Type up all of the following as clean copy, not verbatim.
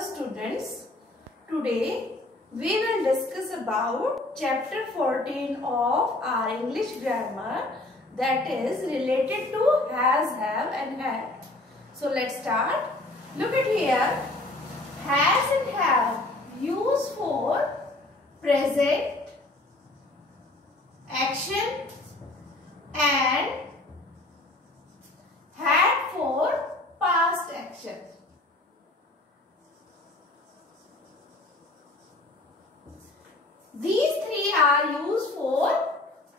students. Today we will discuss about chapter 14 of our English grammar, that is related to has, have and had. So let's start. Look at here. Has and have used for present, action and had for past action. These three are used for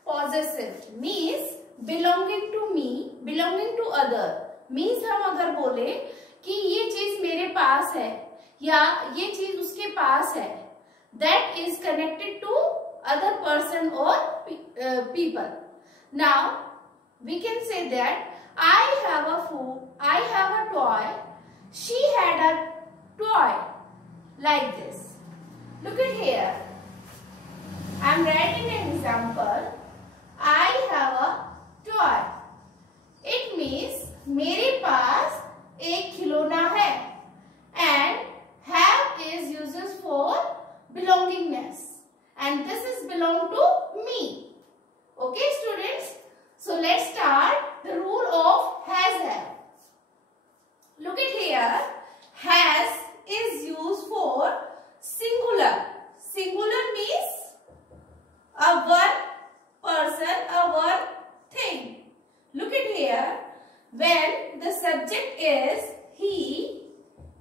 possessive, means belonging to me, belonging to other. Means हम अगर बोले कि ये चीज मेरे पास है या ये चीज उसके पास है, that is connected to other person or people. Now we can say that I have a food, I have a toy, she had a toy, like this. Look at here. I am writing an example. I have a toy. It means मेरे पास एक खिलौना है. And have is uses for belongingness. And this is belong to me. Okay, students? So let's start the rule of has, have. Look at here. Has is used for singular. Singular means a one person, a one thing. Look at here. When the subject is he,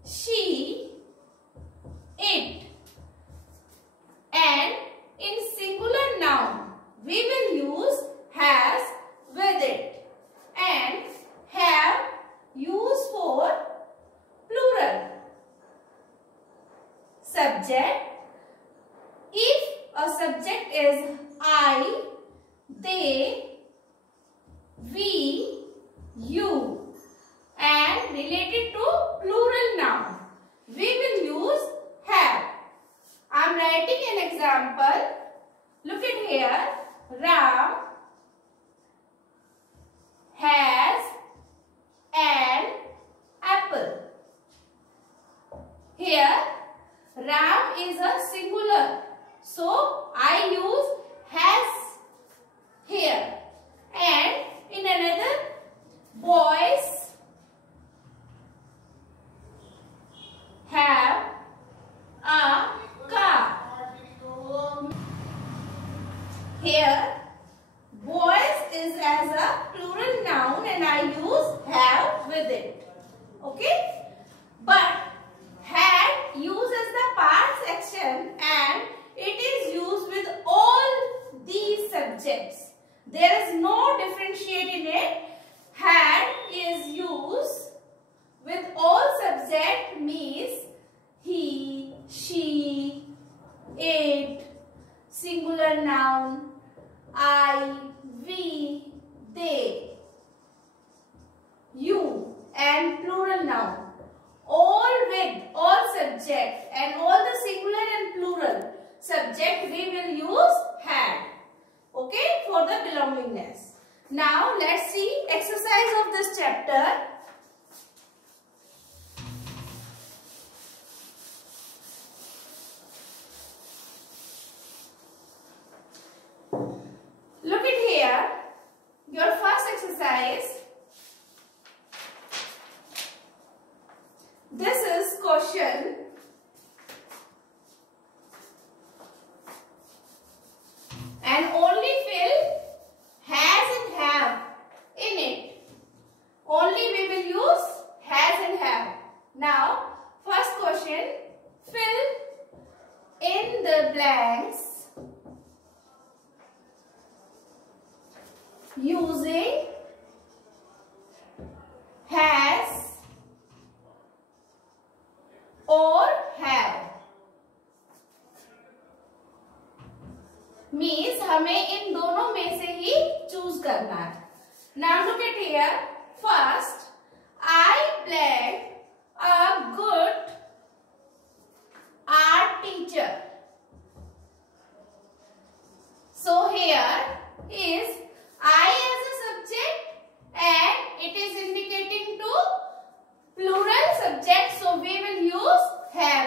she, it. And in singular noun, we will use has with it. And have used for plural. Subject. If a subject is I, they, we, you, and related to plural noun, we will use have. I am writing an example. Look at here. Ram has an apple. Here Ram is a singular, so I use has here. And in another, boys have a car. Here boys is as a plural noun and I use have with it. Okay? But had uses the past action and it is used with all these subjects. There is no differentiate in it. Had is used with all subject, means he, she, it, singular noun, I, we, they, you, and plural noun. All with all subject and all the singular and plural subject we will use had. Okay, for the belongingness. Now let's see exercise of this chapter. Look at here. Your first exercise. This is question. And only fill has and have in it. Only we will use has and have. Now, first question. Fill in the blanks using has or have. Means हमें इन दोनों में से ही choose करना है. Now look at here. First, I played a good art teacher. So here is I as a subject and it is indicating to plural subject. So we will use have.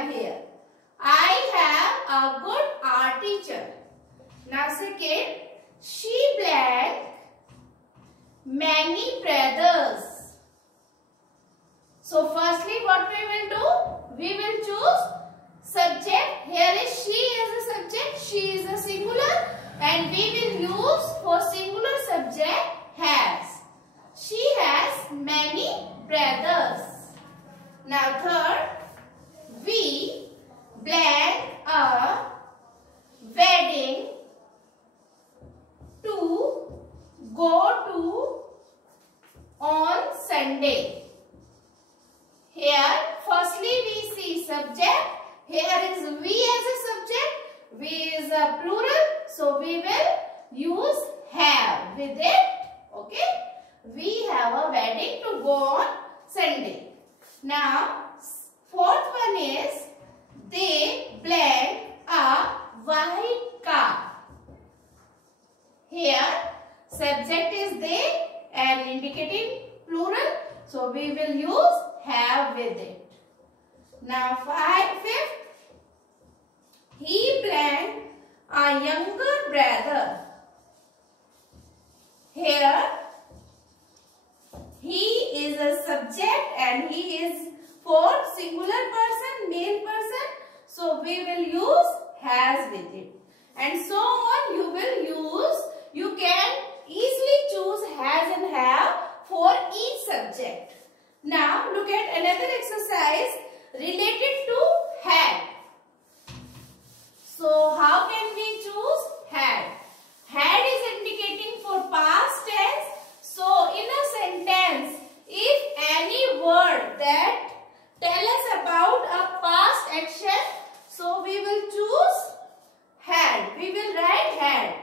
brothers. So firstly what we will do? We will choose subject. Here is she as a subject. She is a singular and we will use for singular subject has. She has many brothers. Now third, we plan a wedding to go to on Sunday. Here firstly we see subject. Here is we as a subject. We is a plural. So we will use have with it. Okay. We have a wedding to go on Sunday. Now fourth one is they plan a white car. Here subject is they and indicating plural. So we will use have with it. Now fifth, he planned a younger brother. Here he is a subject and he is for singular person, male person. So we will use has with it. And so on you can easily choose has and have for each subject. Now look at another exercise related to had. So how can we choose had? Had is indicating for past tense. So in a sentence, if any word that tell us about a past action, so we will choose had. We will write had.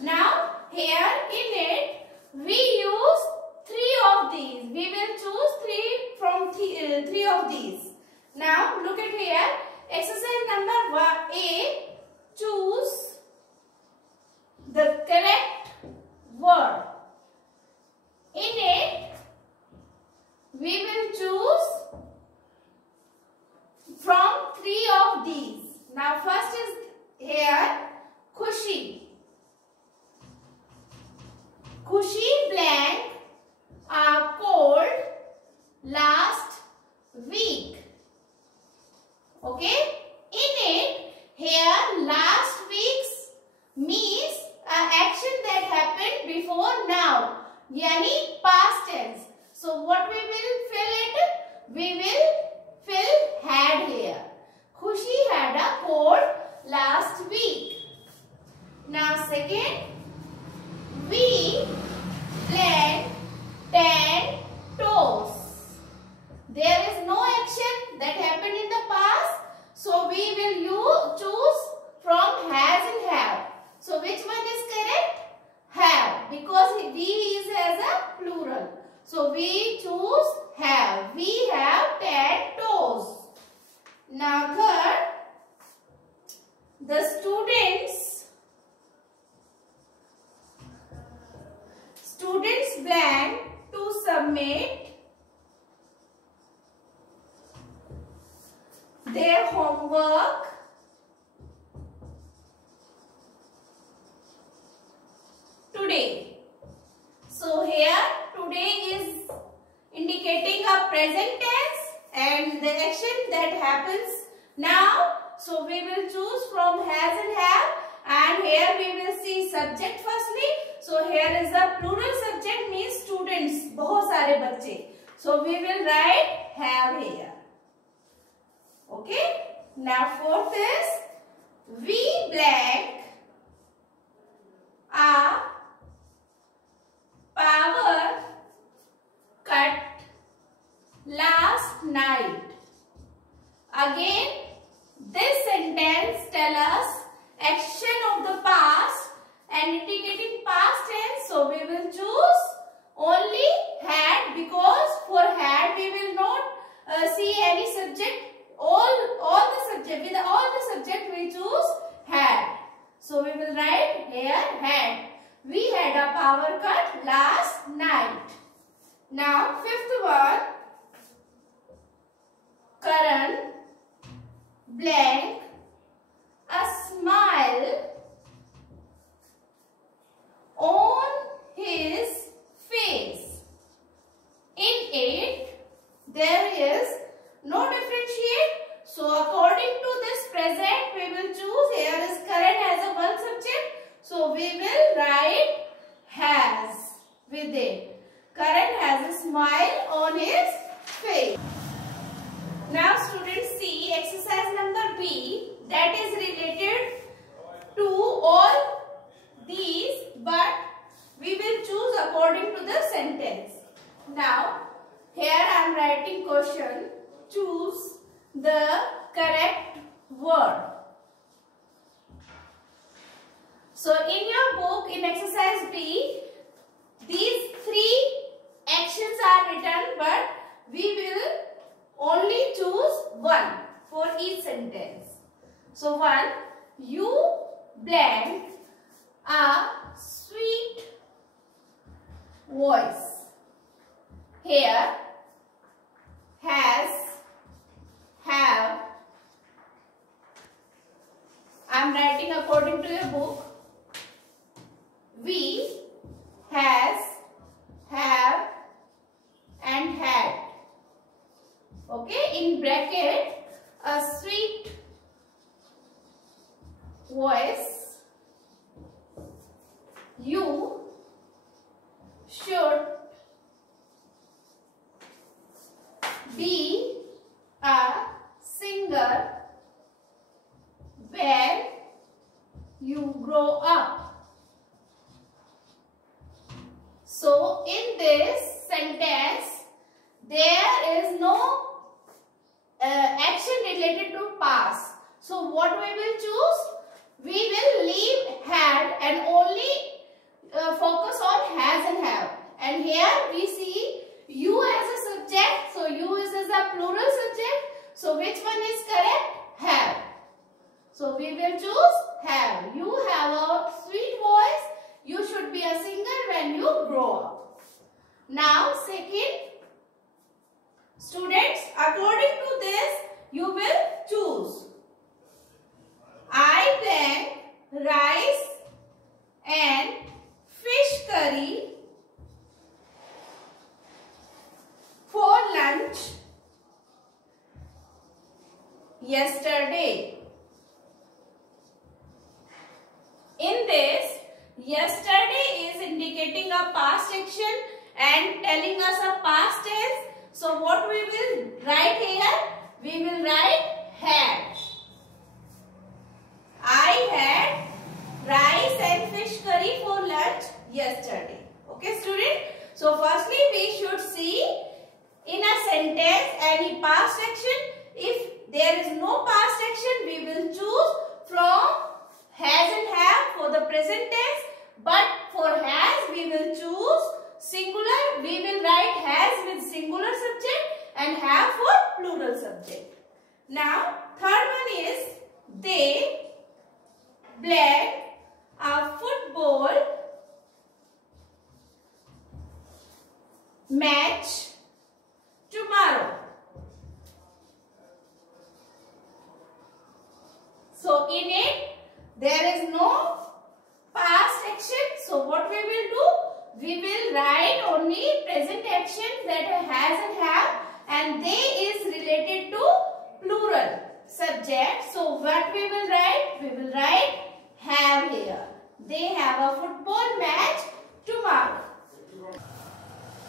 Now here in it we use three of these. We will choose three of these. Now look at here. Exercise number A. Choose the correct word. In it we will choose from three of these. Now first is here Khushi. Khushi blank a cold last week. Okay. In it here last week's means an action that happened before now. Yani past tense. So what we will fill it? We will fill had here. Khushi had a cold last week. Now second, we planned 10 toes. There is no action that happened in the past. So we will choose from has and have. So which one is correct? Have, because we is as a plural. So we choose have. We have 10 toes. Now third, the students plan to submit their homework today. So here today is indicating a present tense and the action that happens now. So we will choose from has and have, and here we will see subject firstly. So here is the plural subject means students, बहुत सारे बच्चे. So we will write have here. Okay. Now fourth is we blank a power cut last night. Again, this sentence tells us action of the past and indicating past tense. So we will choose only had, because for had we will not see any subject. All the subject, with all the subject we choose had. So we will write here had. We had a power cut last night. Now fifth one, Karan blank a smile on his face. that is related to all these, but we will choose according to the sentence. Now, here I am writing question. Choose the correct word. So, in your book, in exercise B, these 3 actions are written, but we will only choose one for each sentence. So, 1. You blank a sweet voice. Here, has, have. I am writing according to your book. We, has, have and had. Okay, in bracket, a sweet voice. You should be a singer when you grow up. So, in this sentence, there is no action related to past. So, what we will choose? We will leave had and only focus on has and have. And here we see you as a subject. So, you is a plural subject. So, which one is correct? Have. So, we will choose have. You have a sweet voice. You should be a singer when you grow up. Now, second, students, according to this, you will choose. I blank rice and fish curry for lunch yesterday. In this, yesterday is indicating a past action and telling us a past tense. So, what we will write here? We will write had. I had rice and fish curry for lunch yesterday. Okay, student? So, firstly, we should see in a sentence any past action. If there is no past action, we will choose from has and have for the present tense. But for has, we will choose singular. We will write has with singular subject and have for plural subject. Now, third one is they blank a football match tomorrow. So, in it, there is no past action. So, what we will do? We will write only present action that has and have, and they is related to plural subject. So, what we will write? We will write have here. They have a football match tomorrow.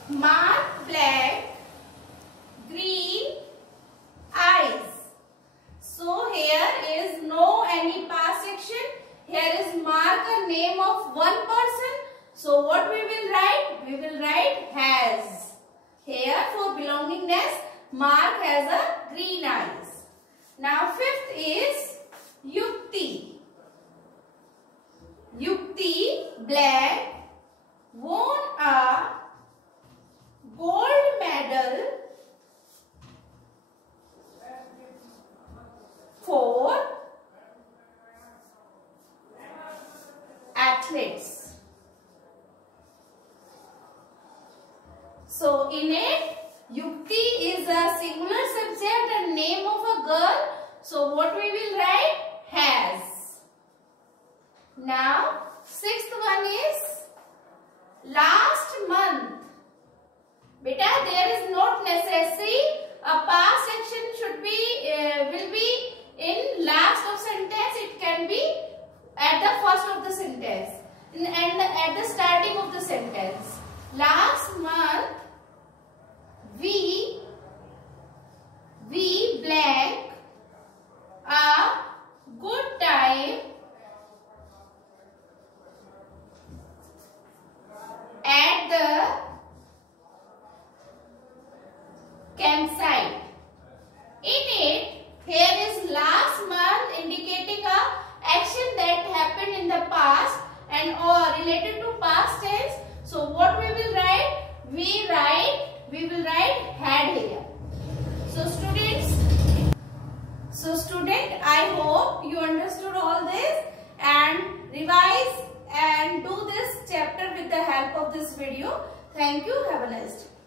Mark blank green eyes. So, here is no any past action. Here is mark a name of one person. So, what we will write? We will write has. Here for belongingness, Mark has a green eyes. Now, fifth is Yukti. Yukti blank won a gold medal for athletes. So, in it, Yukti is a singular subject and name of a girl. So, what we will write? Has. Now, sixth one is last month. Beta, there is not necessary a past action should be will be in last of sentence. It can be at the first of the sentence and at the starting of the sentence. Last month we blank a I hope you understood all this and revise and do this chapter with the help of this video. Thank you. Have a nice day.